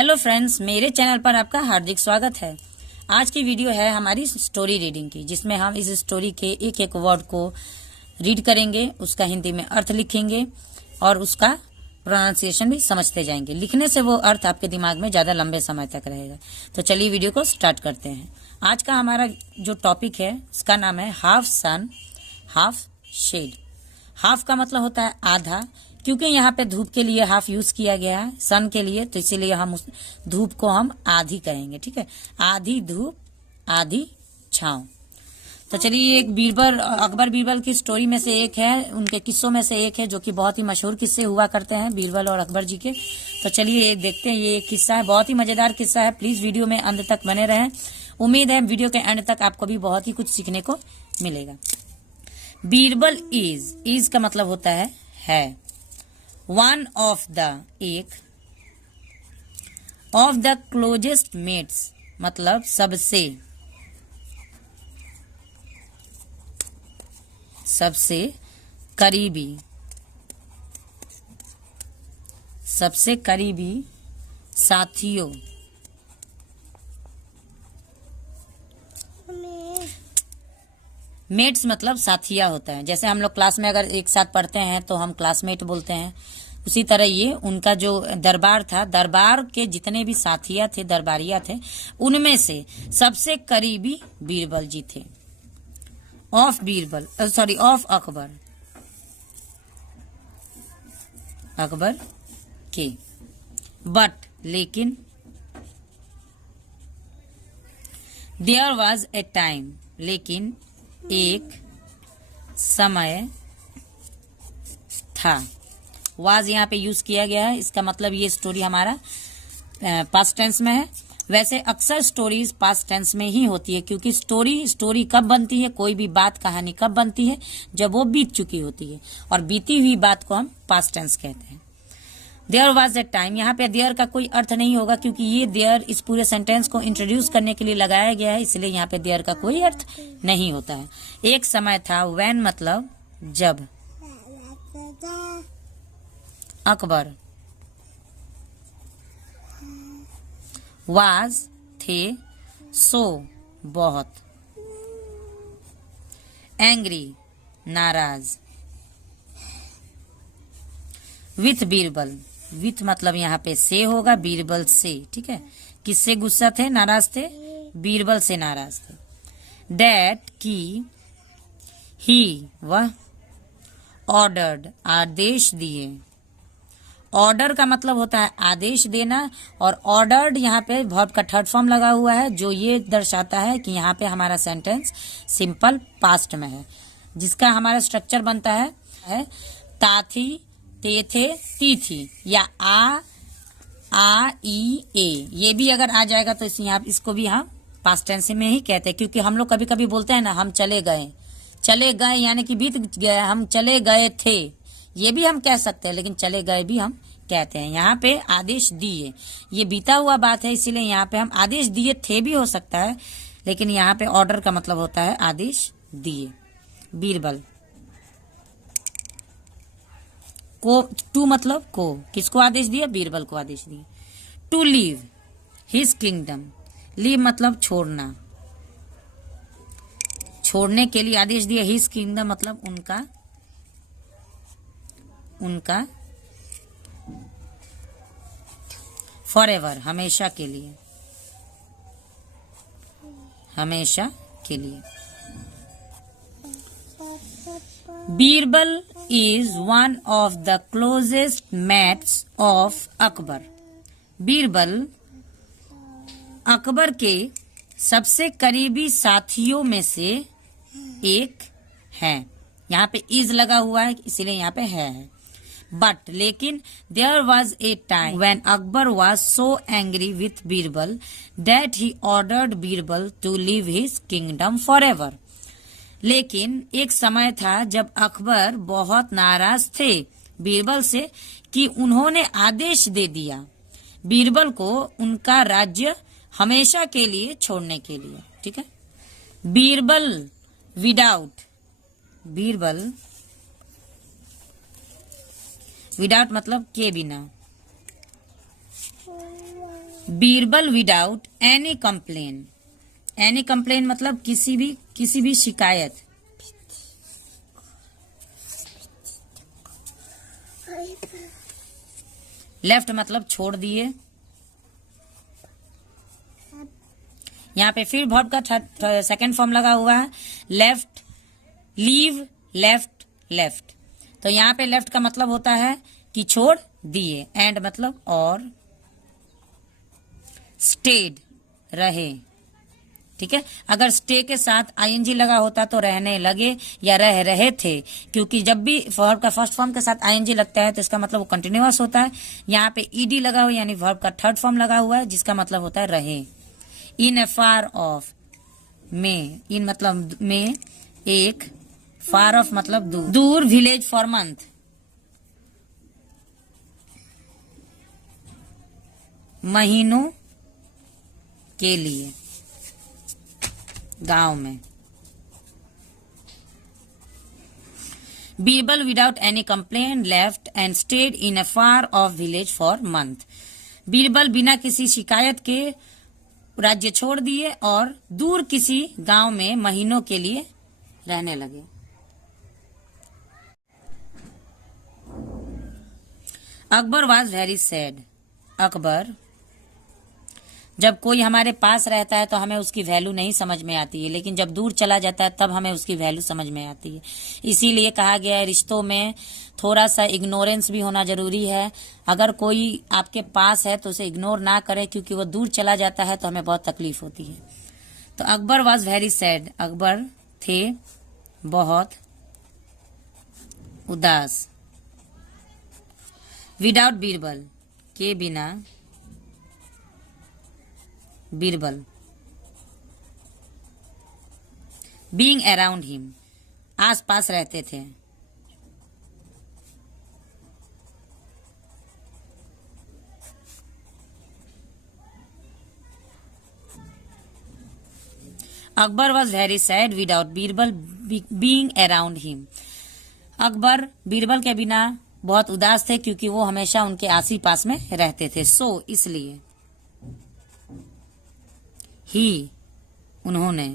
Hello friends, मेरे channel पर आपका हार्दिक स्वागत है। आज की वीडियो है हमारी स्टोरी रीडिंग की, जिसमें हम इस स्टोरी के एक एक वर्ड को रीड करेंगे, उसका हिंदी में अर्थ लिखेंगे और उसका प्रोनाउंसिएशन भी समझते जाएंगे। लिखने से वो अर्थ आपके दिमाग में ज़्यादा लंबे समय तक रहेगा। तो चलिए वीडियो को स्टार्ट करते हैं। आज का हमारा जो टॉपिक है उसका नाम है हाफ सन हाफ शेड। हाफ का मतलब होता है आधा, क्योंकि यहाँ पे धूप के लिए हाफ यूज किया गया है, सन के लिए, तो इसीलिए हम उस धूप को हम आधी कहेंगे। ठीक है, आधी धूप आधी छांव। तो चलिए, एक बीरबल अकबर बीरबल की स्टोरी में से एक है, उनके किस्सों में से एक है, जो कि बहुत ही मशहूर किस्से हुआ करते हैं बीरबल और अकबर जी के। तो चलिए एक देखते हैं। ये एक किस्सा है, बहुत ही मजेदार किस्सा है। प्लीज वीडियो में अंत तक बने रहें। उम्मीद है वीडियो के एंड तक आपको भी बहुत ही कुछ सीखने को मिलेगा। बीरबल इज का मतलब होता है। वन ऑफ द, एक, ऑफ द क्लोजेस्ट मेट्स मतलब सबसे, सबसे करीबी, सबसे करीबी साथियों। मेट्स मतलब साथिया होता है। जैसे हम लोग क्लास में अगर एक साथ पढ़ते हैं तो हम क्लासमेट बोलते हैं, उसी तरह ये उनका जो दरबार था, दरबार के जितने भी साथिया थे, दरबारिया थे, उनमें से सबसे करीबी बीरबल जी थे। Of Birbal, sorry, of Akbar, Akbar के। बट लेकिन, देयर वॉज ए टाइम, लेकिन एक समय था। वाज यहाँ पे यूज किया गया है, इसका मतलब ये स्टोरी हमारा पास्ट टेंस में है। वैसे अक्सर स्टोरीज पास्ट टेंस में ही होती है, क्योंकि स्टोरी कब बनती है, कोई भी बात कहानी कब बनती है, जब वो बीत चुकी होती है, और बीती हुई बात को हम पास्ट टेंस कहते हैं। देयर वॉज ए टाइम, यहाँ पे देयर का कोई अर्थ नहीं होगा, क्योंकि ये देयर इस पूरे सेंटेंस को इंट्रोड्यूस करने के लिए लगाया गया है, इसलिए यहाँ पे देयर का कोई अर्थ नहीं होता है। एक समय था, व्हेन मतलब जब, अकबर, वाज थे, सो बहुत, एंग्री नाराज, विथ बीरबल, विथ मतलब यहाँ पे से होगा, बीरबल से। ठीक है, किससे गुस्सा थे, नाराज थे, बीरबल से नाराज थे। डैट की, ही वह, ऑर्डर्ड आदेश दिए। ऑर्डर का मतलब होता है आदेश देना, और ऑर्डर्ड यहाँ पे वर्ब का थर्ड फॉर्म लगा हुआ है, जो ये दर्शाता है कि यहाँ पे हमारा सेंटेंस सिंपल पास्ट में है, जिसका हमारा स्ट्रक्चर बनता है ताथी, ते थे, ती थी, या आ ई ए। ये भी अगर आ जाएगा तो इसको भी हम पास्ट टेंस में ही कहते हैं, क्योंकि हम लोग कभी कभी बोलते हैं ना, हम चले गए, चले गए यानी कि बीत गए, हम चले गए थे, ये भी हम कह सकते हैं, लेकिन चले गए भी हम कहते हैं। यहाँ पे आदेश दिए, ये बीता हुआ बात है, इसीलिए यहाँ पे हम आदेश दिए थे भी हो सकता है, लेकिन यहाँ पे ऑर्डर का मतलब होता है आदेश दिए। बीरबल को, टू मतलब को, किसको आदेश दिया, बीरबल को आदेश दिया। To leave his kingdom, leave मतलब छोड़ना, छोड़ने के लिए आदेश दिया। हिज किंगडम मतलब उनका फॉरएवर हमेशा के लिए, हमेशा के लिए। Birbal is one of the closest mates of Akbar. Birbal Akbar के सबसे करीबी साथियों में से एक है। यहाँ पे इज लगा हुआ है, इसीलिए यहाँ पे है। बट लेकिन, there was a time when Akbar was so angry with Birbal that he ordered Birbal to leave his kingdom for ever. लेकिन एक समय था जब अकबर बहुत नाराज थे बीरबल से, कि उन्होंने आदेश दे दिया बीरबल को उनका राज्य हमेशा के लिए छोड़ने के लिए। ठीक है, बीरबल विदाउट, बीरबल विदाउट मतलब के बिना, Birbal without any complain. Any complain मतलब किसी भी शिकायत। लेफ्ट मतलब छोड़ दिए। यहाँ पे फिर वर्ब का सेकंड फॉर्म लगा हुआ है, लेफ्ट, लीव, लेफ्ट, लेफ्ट। तो यहाँ पे लेफ्ट का मतलब होता है कि छोड़ दिए, एंड मतलब और, स्टेड रहे। ठीक है, अगर स्टे के साथ आईएनजी लगा होता तो रहने लगे या रह रहे थे, क्योंकि जब भी वर्ब का फर्स्ट फॉर्म के साथ आईएनजी लगता है तो इसका मतलब वो कंटिन्यूअस होता है। यहाँ पे ईडी लगा हुआ यानी वर्ब का थर्ड फॉर्म लगा हुआ है जिसका मतलब होता है रहे। इन ए फार ऑफ, में, इन मतलब में एक, फार ऑफ मतलब दूर, दूर विलेज फॉर मंथ, महीनों के लिए, गांव में। Birbal without any complain left and stayed in a far of village for month. Birbal बिना किसी शिकायत के राज्य छोड़ दिए और दूर किसी गांव में महीनों के लिए रहने लगे। Akbar was very sad. Akbar, जब कोई हमारे पास रहता है तो हमें उसकी वैल्यू नहीं समझ में आती है, लेकिन जब दूर चला जाता है तब हमें उसकी वैल्यू समझ में आती है। इसीलिए कहा गया है रिश्तों में थोड़ा सा इग्नोरेंस भी होना जरूरी है। अगर कोई आपके पास है तो उसे इग्नोर ना करें, क्योंकि वो दूर चला जाता है तो हमें बहुत तकलीफ होती है। तो Akbar was very sad. Akbar थे बहुत उदास। विदाउट बीरबल, के बिना बीरबल। बीइंग अराउंड हिम, आस पास रहते थे। Akbar was very sad without Birbal being around him. Akbar Birbal के बिना बहुत उदास थे क्योंकि वो हमेशा उनके आस ही पास में रहते थे। सो इसलिए, ही उन्होंने,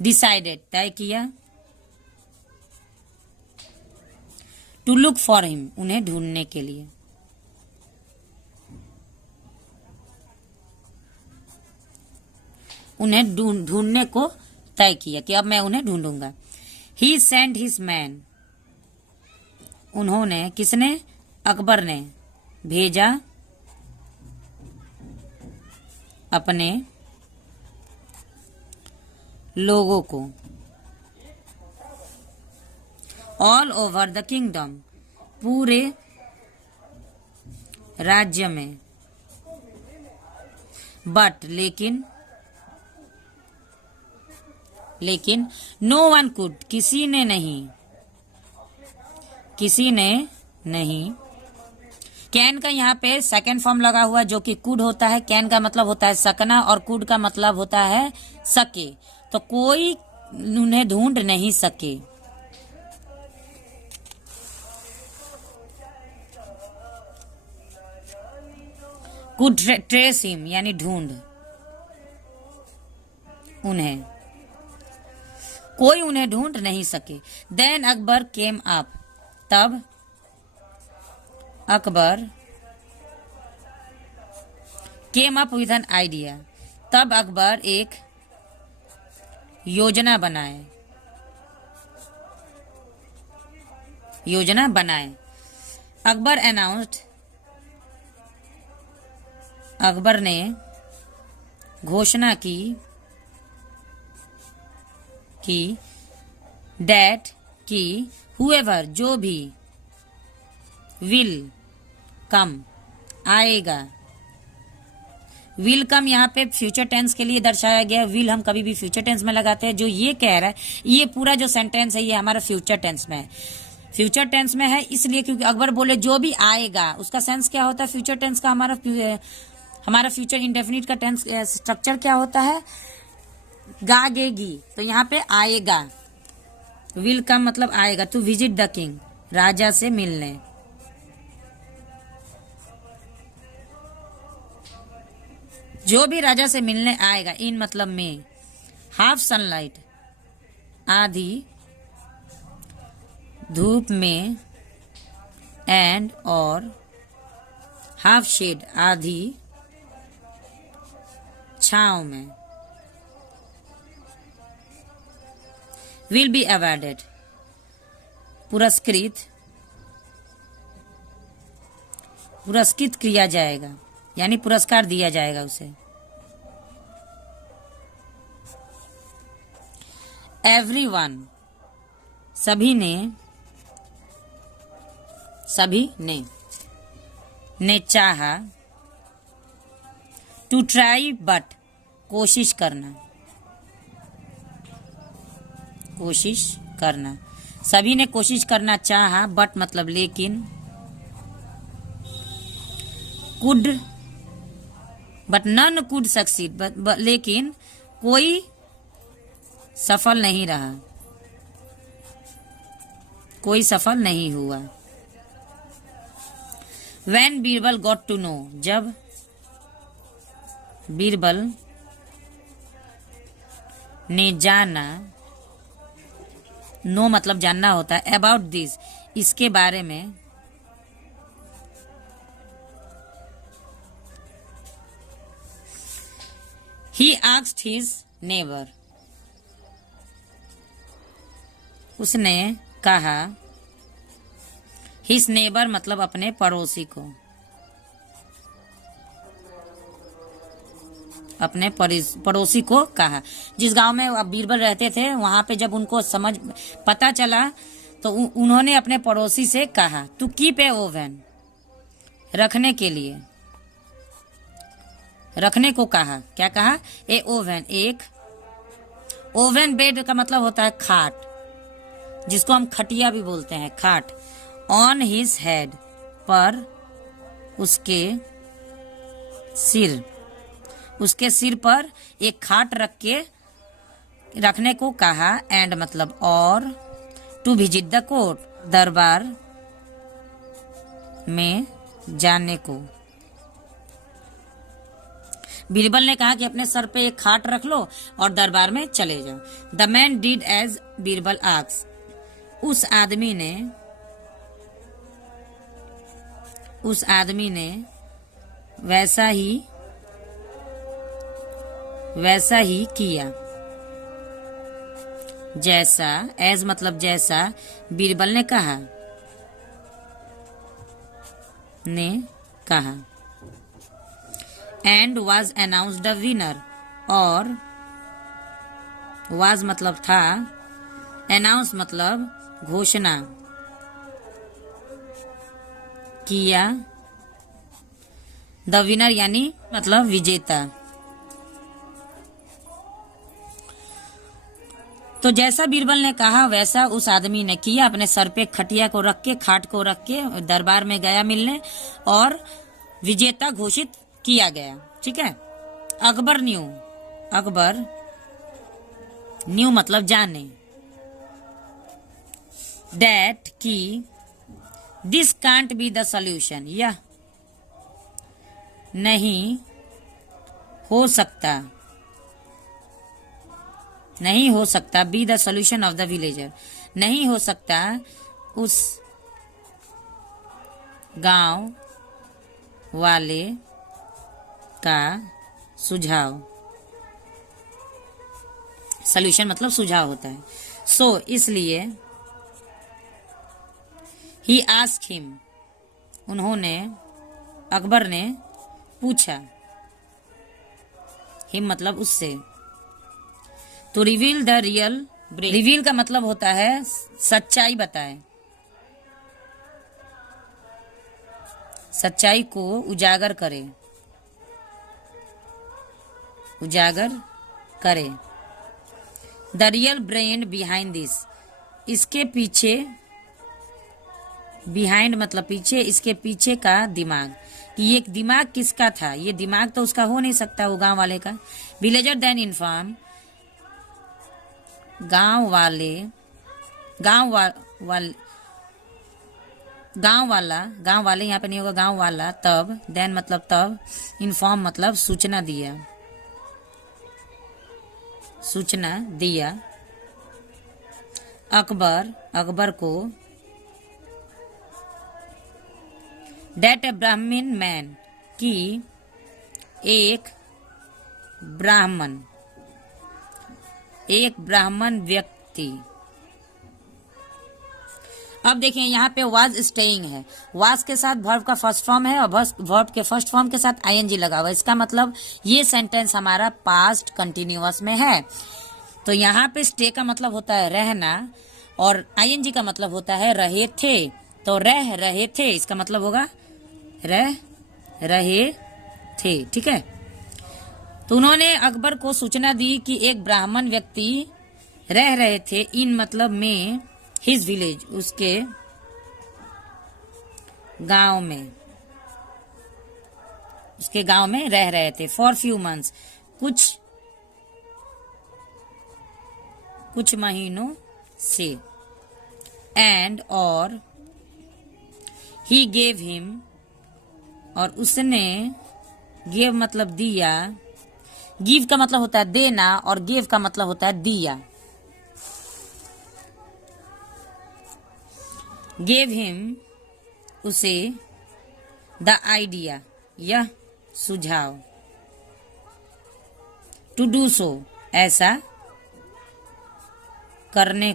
डिसाइडेड तय किया, टू लुक फॉर हिम उन्हें ढूंढने के लिए। उन्हें ढूंढने को तय किया कि अब मैं उन्हें ढूंढूंगा। ही सेंड हिज मैन, उन्होंने, किसने, अकबर ने भेजा अपने लोगों को। ऑल ओवर द किंगडम, पूरे राज्य में। बट लेकिन नो वन कुड, किसी ने नहीं। कैन का यहाँ पे सेकंड फॉर्म लगा हुआ जो कि कुड होता है। कैन का मतलब होता है सकना और कुड का मतलब होता है सके। तो कोई उन्हें ढूंढ नहीं सके। कुड ट्रेस हिम यानी ढूंढ, उन्हें, कोई उन्हें ढूंढ नहीं सके। देन अकबर केम अप, तब Akbar, came up with an idea, तब अकबर एक योजना बनाए। अकबर अनाउंस्ड, अकबर ने घोषणा की दैट की हुएवर, जो भी, विल कम, आएगा। विल कम यहाँ पे फ्यूचर टेंस के लिए दर्शाया गया। विल हम कभी भी फ्यूचर टेंस में लगाते हैं। जो ये कह रहा है, ये पूरा जो सेंटेंस है ये हमारा फ्यूचर टेंस में है। फ्यूचर टेंस में है इसलिए क्योंकि अकबर बोले जो भी आएगा, उसका सेंस क्या होता है फ्यूचर टेंस का। हमारा फ्यूचर इंडेफिनिट का टेंस स्ट्रक्चर क्या होता है, गागेगी। तो यहाँ पे आएगा, विल कम मतलब आएगा। टू विजिट द किंग, राजा से मिलने। जो भी राजा से मिलने आएगा, इन मतलब में, हाफ सनलाइट, आधी धूप में, एंड और हाफ शेड, आधी छांव में, विल बी अवॉर्डेड, पुरस्कृत किया जाएगा, यानी पुरस्कार दिया जाएगा उसे। एवरीवन, सभी ने चाहा, टू ट्राई बट, कोशिश करना, सभी ने कोशिश करना चाहा, बट मतलब लेकिन, could, but none could succeed, लेकिन कोई सफल नहीं रहा, कोई सफल नहीं हुआ। When Birbal got to know, जब बीरबल ने जाना, नो मतलब जानना होता है, अबाउट दिस, इसके बारे में, he asked his neighbor, उसने कहा, his neighbor मतलब अपने पड़ोसी को, अपने पड़ोसी को कहा। जिस गांव में अब बीरबल रहते थे, वहां पे जब उनको पता चला, तो उन्होंने अपने पड़ोसी से कहा, टू कीप ए ओवन, रखने के लिए, रखने को कहा। क्या कहा? ए ओवन, एक ओवन। बेड का मतलब होता है खाट, जिसको हम खटिया भी बोलते हैं, खाट। ऑन हिज हेड, पर उसके सिर पर एक खाट रखने को कहा। एंड मतलब और, टू विजिट द कोर्ट, दरबार में जाने को। बीरबल ने कहा कि अपने सर पे एक खाट रख लो और दरबार में चले जाओ। The man did as Birbal asked, उस आदमी ने वैसा ही किया जैसा, एज मतलब जैसा बीरबल ने कहा। And was announced the winner, और वाज मतलब था, अनाउंस मतलब घोषणा किया, द विनर यानी मतलब विजेता। तो जैसा बीरबल ने कहा वैसा उस आदमी ने किया। अपने सर पे खटिया को रख के, खाट को रख के दरबार में गया मिलने और विजेता घोषित किया गया। ठीक है। अकबर न्यू मतलब जाने, दैट की this can't be the solution, यह नहीं हो सकता be the solution of the villager, नहीं हो सकता उस गांव वाले का सुझाव। सोल्यूशन मतलब सुझाव होता है। सो इसलिए ही आस्क्ड हिम, अकबर ने पूछा, हिम मतलब उससे, तो रिवील द रियल, रिवील का मतलब होता है सच्चाई बताए, सच्चाई को उजागर करे, the real brain behind this, इसके पीछे, बिहाइंड मतलब पीछे, इसके पीछे का दिमाग, कि ये दिमाग किसका था। ये दिमाग तो उसका हो नहीं सकता, वो गांव वाले का। विलेजर देन इन्फॉर्म, गांव वाले यहाँ पे नहीं होगा, गांव वाला, तब, देन मतलब तब, इन्फॉर्म मतलब सूचना दिया, अकबर को, दैट ए ब्राह्मण मैन, कि एक ब्राह्मण व्यक्ति। अब देखिए यहाँ पे वाज स्टेइंग है, वाज के साथ वर्ब का फर्स्ट फॉर्म है और वर्ब के फर्स्ट फॉर्म के साथ आईएनजी लगा हुआ है। इसका मतलब ये सेंटेंस हमारा पास्ट कंटिन्यूअस में है। तो यहाँ पे स्टे का मतलब होता है रहना और आईएनजी का मतलब होता है रहे थे। तो रह रहे थे इसका मतलब होगा रह रहे थे, ठीक है। तो उन्होंने अकबर को सूचना दी कि एक ब्राह्मण व्यक्ति रह रहे थे, इन मतलब में हिज विलेज, उसके गांव में रह रहे थे, फॉर फ्यू मंथ्स, कुछ महीनों से, एंड और ही गेव हिम, और उसने, गिव मतलब दिया, गिव का मतलब होता है देना और गिव का मतलब होता है दिया। गेव हिम उसे, द आइडिया यह सुझाव, टू डू सो ऐसा करने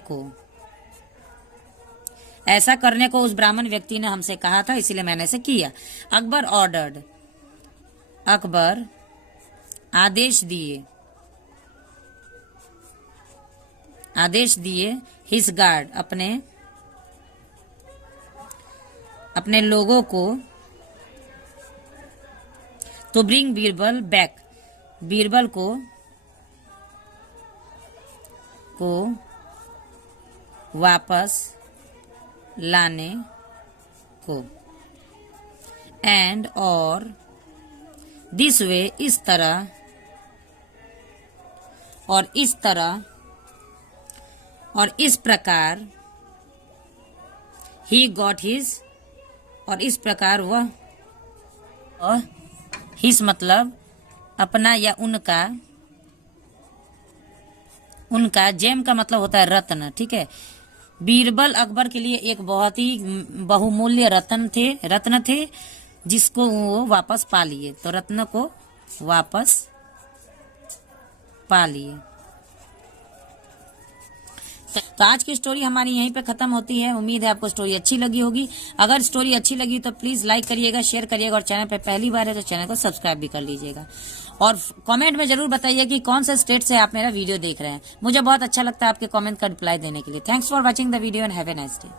को उस ब्राह्मण व्यक्ति ने हमसे कहा था, इसीलिए मैंने इसे किया। अकबर ऑर्डर्ड, अकबर आदेश दिए, हिज गार्ड अपने लोगों को, तो ब्रिंग बीरबल बैक, बीरबल को वापस लाने को, एंड और दिस वे इस तरह, और इस प्रकार, ही गॉट हिज, और इस प्रकार वह, और हिज मतलब अपना या उनका, जेम का मतलब होता है रत्न, ठीक है। बीरबल अकबर के लिए एक बहुत ही बहुमूल्य रत्न थे जिसको वो वापस पा लिए, तो रत्न को वापस पा लिए। तो आज की स्टोरी हमारी यहीं पे खत्म होती है। उम्मीद है आपको स्टोरी अच्छी लगी होगी। अगर स्टोरी अच्छी लगी तो प्लीज लाइक करिएगा, शेयर करिएगा, और चैनल पे पहली बार है तो चैनल को सब्सक्राइब भी कर लीजिएगा। और कमेंट में जरूर बताइए कि कौन से स्टेट से आप मेरा वीडियो देख रहे हैं। मुझे बहुत अच्छा लगता है आपके कमेंट का रिप्लाई देने के लिए। Thanks for watching the video and have a nice day.